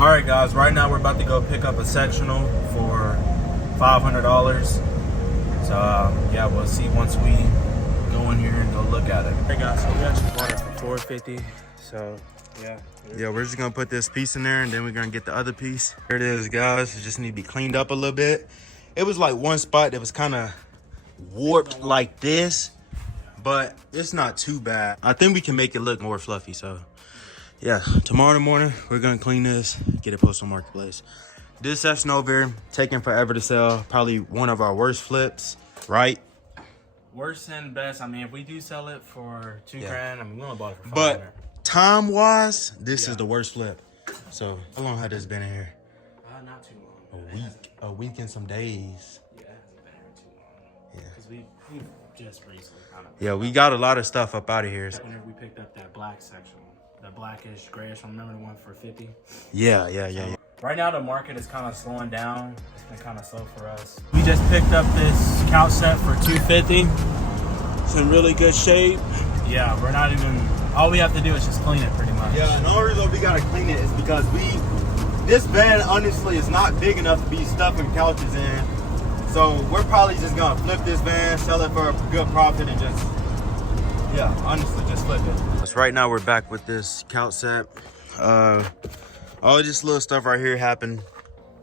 All right, guys. Right now we're about to go pick up a sectional for $500. So yeah, we'll see once we go in here and go look at it. Hey guys, so we actually bought it for $450. So yeah, we're just gonna put this piece in there and then we're gonna get the other piece. Here it is, guys. It just need to be cleaned up a little bit. It was like one spot that was kind of warped like this, but it's not too bad. I think we can make it look more fluffy. So yeah, tomorrow morning we're gonna clean this, get it posted on Marketplace. This section over here taking forever to sell. Probably one of our worst flips, right? Worse and best. I mean, if we do sell it for $2 grand, I mean, we only bought it for $500. But time wise, this is the worst flip. So how long had this been in here? Not too long. A week and some days. Yeah, it hasn't been here too long. Yeah. Because we just recently kind of. Yeah, we got a lot of stuff up out of here. Whenever we picked up that black section, the blackish, grayish, I remember the one for 50. Yeah. Right now, the market is kind of slowing down. It's been kind of slow for us. We just picked up this couch set for $250. It's in really good shape. Yeah, we're not even, all we have to do is just clean it pretty much. Yeah, and the only reason we gotta clean it is because this van honestly is not big enough to be stuffing couches in. So we're probably just gonna flip this van, sell it for a good profit, and just, yeah, honestly, just flip it. So right now we're back with this couch set. All this little stuff right here happened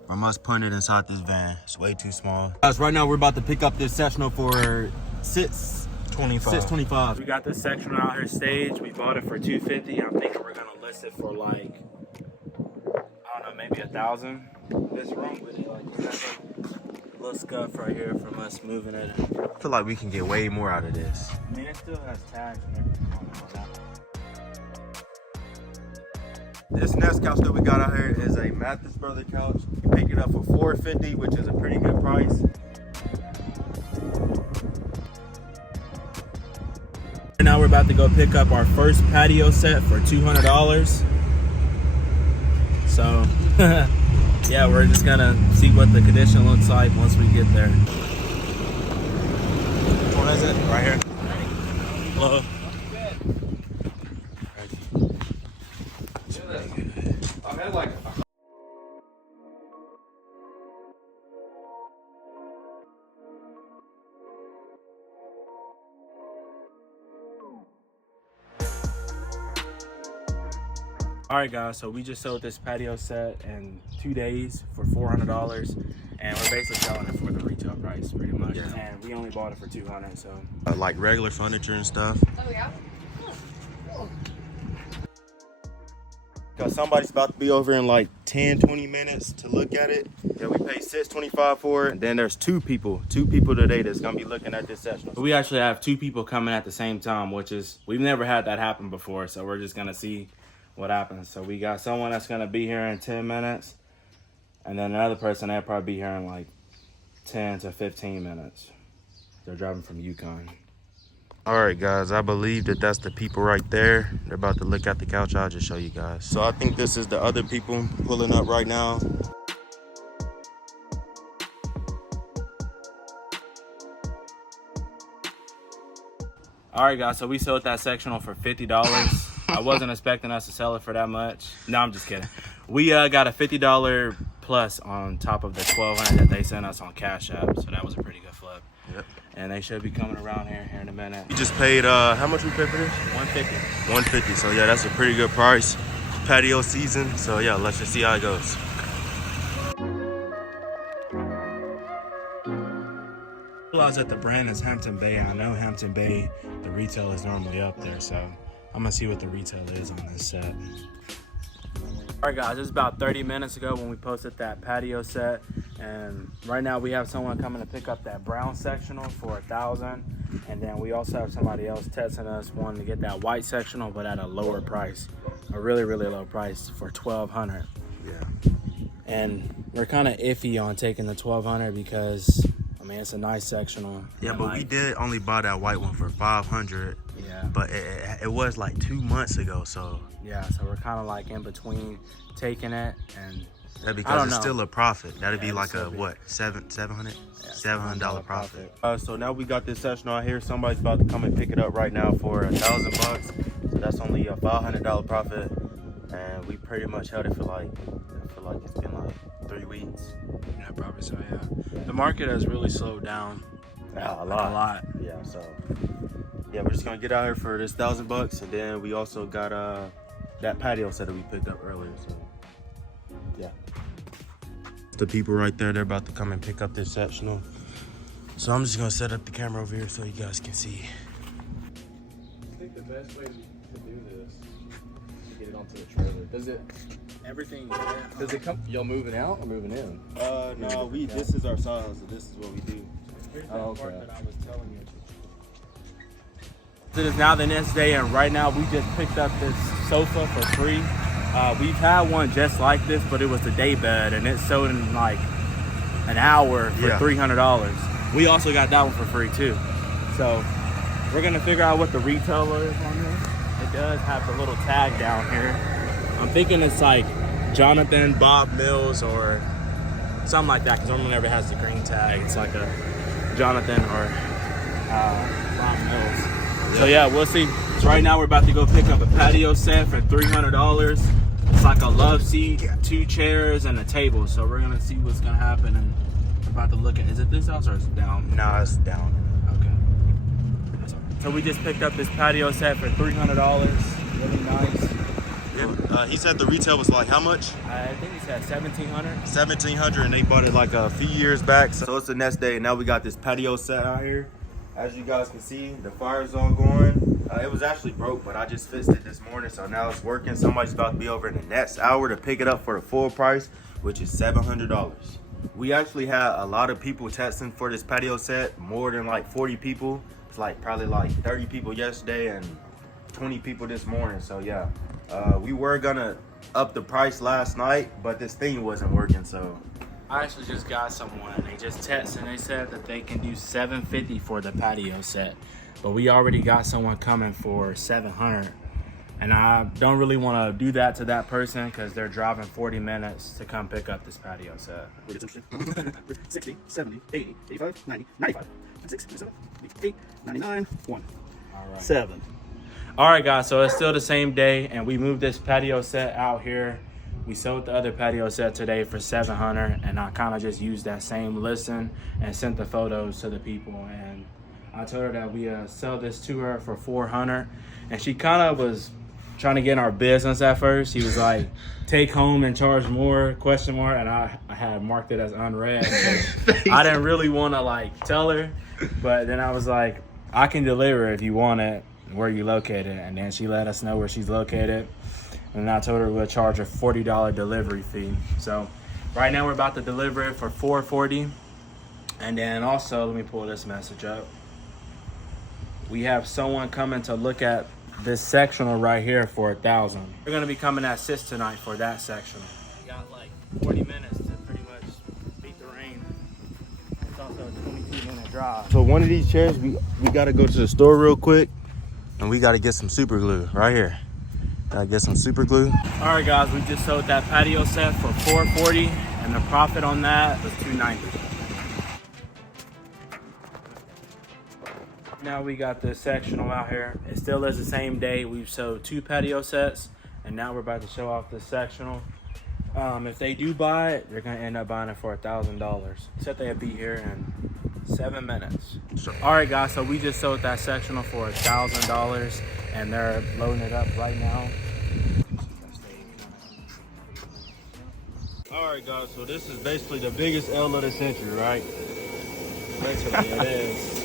from us putting it inside this van. It's way too small. Guys, right now we're about to pick up this sectional for $625. We got this sectional out here staged. We bought it for $250. I'm thinking we're gonna list it for like, I don't know, maybe $1,000. What's wrong with it? Like, you have a little scuff right here from us moving it. I feel like we can get way more out of this. I mean, it still has tags and everything on it. This next couch that we got out here is a Mathis Brother couch. We picked it up for $450, which is a pretty good price. Now we're about to go pick up our first patio set for $200. So yeah, we're just gonna see what the condition looks like once we get there. Which one is it? Right here. Hello. All right, guys, so we just sold this patio set in 2 days for $400, and we're basically selling it for the retail price, pretty much. Yeah. And we only bought it for $200, so. Like regular furniture and stuff. Oh, yeah? Cool. Because somebody's about to be over in like 10-20 minutes to look at it. Yeah, we paid $625 for it. And then there's two people today that's gonna be looking at this session. We actually have 2 people coming at the same time, which is, we've never had that happen before, so we're just gonna see what happens. So we got someone that's gonna be here in 10 minutes, and then another person that'll probably be here in like 10 to 15 minutes. They're driving from Yukon. All right, guys, I believe that's the people right there. They're about to look at the couch. I'll just show you guys. So I think this is the other people pulling up right now. All right, guys, so we sold that sectional for $50. I wasn't expecting us to sell it for that much. No, I'm just kidding. We got a $50 plus on top of the $1,200 that they sent us on Cash App, so that was a pretty good flip. Yep. And they should be coming around here in a minute. We just paid, how much we paid for this? $150. $150, so yeah, that's a pretty good price. Patio season, so yeah, let's just see how it goes. I realized that the brand is Hampton Bay. I know Hampton Bay, the retail is normally up there, so I'm gonna see what the retail is on this set. All right, guys, it was about 30 minutes ago when we posted that patio set, and right now we have someone coming to pick up that brown sectional for $1,000, and then we also have somebody else texting us wanting to get that white sectional, but at a lower price, a really low price for $1,200. Yeah. And we're kind of iffy on taking the $1,200 because, I mean, it's a nice sectional. Yeah, but we did only buy that white one for $500. Yeah. But it was like 2 months ago, so. Yeah, so we're kind of like in between taking it and. Yeah, because it's still a profit. That'd be like a, what, $700? Yeah, $700 profit. So now we got this sectional out here. Somebody's about to come and pick it up right now for $1,000 bucks. So that's only a $500 profit. and we pretty much held it for like, I feel like it's been like 3 weeks. Yeah, probably so. Yeah, the market has really slowed down. Yeah, a lot. Yeah, so yeah, we're just gonna get out here for this $1,000, and then we also got that patio set that we picked up earlier. So yeah, the people right there, they're about to come and pick up this sectional. So I'm just gonna set up the camera over here so you guys can see. I think the best way to do this is to get it onto the trailer. Does it? Everything. Does it come? Y'all moving out or moving in? No, this is our size, so this is what we do. Oh, okay. That I was telling you. It is now the next day, and right now we just picked up this sofa for free. We've had one just like this, but it was the day bed, and it sold in like an hour for $300. We also got that one for free too. So we're gonna figure out what the retailer is on this. It does have the little tag down here. I'm thinking it's like Jonathan Bob Mills or something like that, because normally never has the green tag. It's like a Jonathan or Bob Mills. So yeah, we'll see. So right now we're about to go pick up a patio set for $300. It's like a love seat, 2 chairs, and a table. So we're gonna see what's gonna happen, and we're about to look at, is it this house or is it down? Nah, it's down. Okay. So we just picked up this patio set for $300. Really nice. Yeah. He said the retail was like how much? I think he said $1,700. $1,700, and they bought it like a few years back. So it's the next day, and now we got this patio set out here. As you guys can see, the fire's all going. It was actually broke, but I just fixed it this morning, so now it's working. Somebody's about to be over in the next hour to pick it up for the full price, which is $700. We actually had a lot of people testing for this patio set, more than like 40 people. It's like probably like 30 people yesterday and 20 people this morning. So yeah, we were gonna up the price last night, but this thing wasn't working, so. I actually just got someone, and they just texted, and they said that they can do $750 for the patio set, but we already got someone coming for $700, and I don't really want to do that to that person because they're driving 40 minutes to come pick up this patio set. 60, 70, 80, 85, 90, 95, 96, 97, 98, 99, 1, All right. 7. All right, guys, so it's still the same day, and we moved this patio set out here. We sold the other patio set today for $700, and I kind of just used that same listing and sent the photos to the people. And I told her that we sell this to her for $400, and she kind of was trying to get in our business at first. She was like, "Take home and charge more?" ? And I had marked it as unread. I didn't really want to like tell her, but then I was like, "I can deliver if you want it. Where you located?" And then she let us know where she's located. And I told her we'll charge a $40 delivery fee. So right now we're about to deliver it for $440. And then also, let me pull this message up. We have someone coming to look at this sectional right here for $1,000. We're gonna be coming at 6 tonight for that sectional. We got like 40 minutes to pretty much beat the rain. It's also a 22-minute drive. So one of these chairs, we gotta go to the store real quick, and we gotta get some super glue right here. Gotta get some super glue. All right, guys, we just sold that patio set for $440, and the profit on that was $290. Now we got the sectional out here. It still is the same day. We've sold 2 patio sets, and now we're about to show off the sectional. If they do buy it, they're gonna end up buying it for $1,000. Said they'd be here in 7 minutes. All right, guys, so we just sold that sectional for $1,000, and they're loading it up right now. All right, guys, so this is basically the biggest L of the century, right? Basically, it is.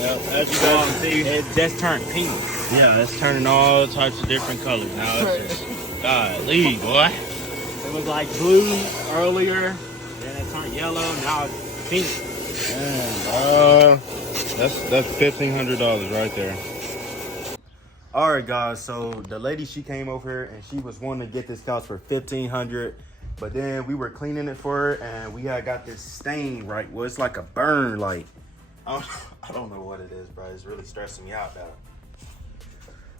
Yep, as you guys can see, it just turned pink. Yeah, it's turning all types of different colors. Now it's just, golly, boy. It was like blue earlier, then it turned yellow, now it's pink. Man, that's $1,500 right there. All right, guys, so the lady, she came over here and she was wanting to get this couch for $1,500, but then we were cleaning it for her and we had got this stain, right? Well, it's like a burn, like, I don't know what it is, bro. It's really stressing me out now.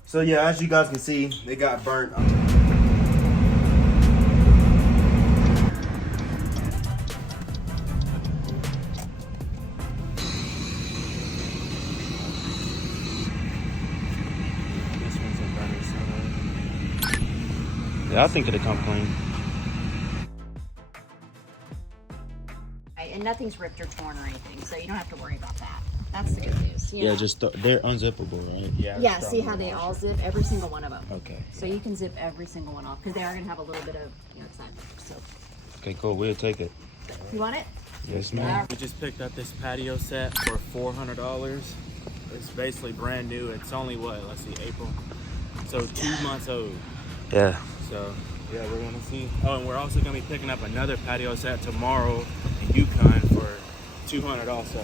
So yeah, as you guys can see, it got burnt. Yeah, I think it'll come clean. Right, and nothing's ripped or torn or anything, so you don't have to worry about that. That's the good news. You Yeah, know? just they're unzippable, right? Yeah, see how they all zip? Every single one of them. Okay. So you can zip every single one off, because they are going to have a little bit of, you know, side lifters, so. Okay, cool. We'll take it. You want it? Yes, ma'am. We just picked up this patio set for $400. It's basically brand new. It's only what, let's see, April. So 2 months old. Yeah. So yeah, we're gonna see. Oh, and we're also gonna be picking up another patio set tomorrow in Yukon for $200 also.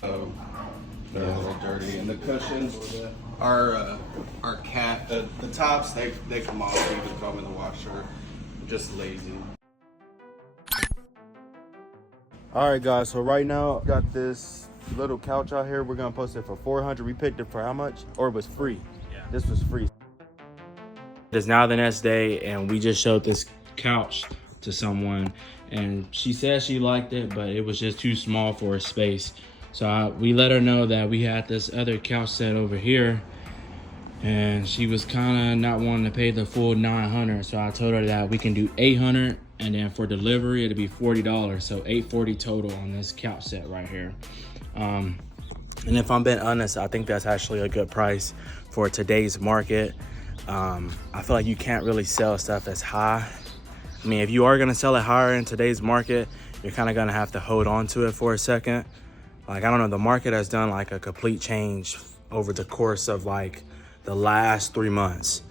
So they're a little dirty, and the cushions are cat. The tops they come off. You can throw them in the washer. Just lazy. All right, guys. So right now, got this little couch out here. We're gonna post it for $400. We picked it for how much? Or it was free. Yeah. This was free. It is now the next day, and we just showed this couch to someone, and she said she liked it, but it was just too small for her space. So we let her know that we had this other couch set over here, and she was kind of not wanting to pay the full $900. So I told her that we can do $800, and then for delivery it'll be $40. So $840 total on this couch set right here. And if I'm being honest, I think that's actually a good price for today's market. I feel like you can't really sell stuff as high. I mean, if you are gonna sell it higher in today's market, you're kind of gonna have to hold on to it for a second. Like, I don't know, the market has done like a complete change over the course of like the last 3 months.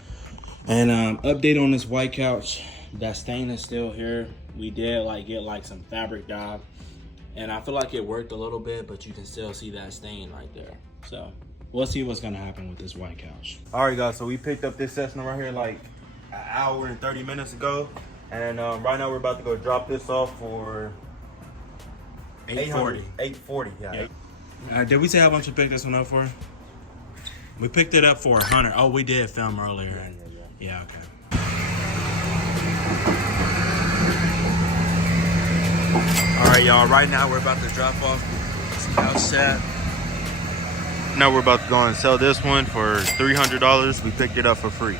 And update on this white couch, that stain is still here. We did like get like some fabric dye, and I feel like it worked a little bit, but you can still see that stain right there. So we'll see what's gonna happen with this white couch. All right, guys. So we picked up this section right here like an hour and 30 minutes ago, and right now we're about to go drop this off for $840. $840. Yeah. Did we say how much we picked this one up for? We picked it up for $100. Oh, we did film earlier. Yeah, okay. All right, y'all. Right now, we're about to drop off this couch set. Now we're about to go and sell this one for $300. We picked it up for free.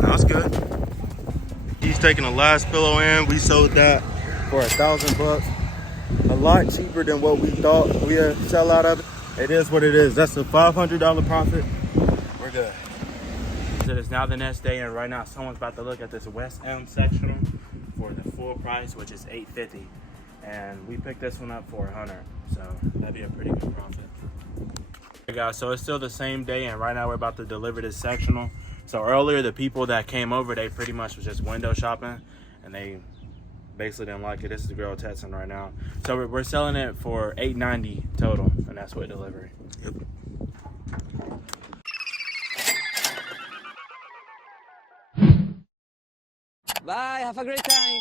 That's good. He's taking the last pillow in. We sold that for $1,000. A lot cheaper than what we thought we'd sell out of it. It is what it is. That's a $500 profit. We're good. So it's now the next day, and right now someone's about to look at this West M sectional for the full price, which is $850, and we picked this one up for $100. So that'd be a pretty good profit. Hey guys, so it's still the same day, and right now we're about to deliver this sectional. So earlier, the people that came over, they pretty much was just window shopping, and they basically didn't like it. This is the girl texting right now. So we're selling it for $890 total, and that's with delivery. Yep. Bye, have a great time.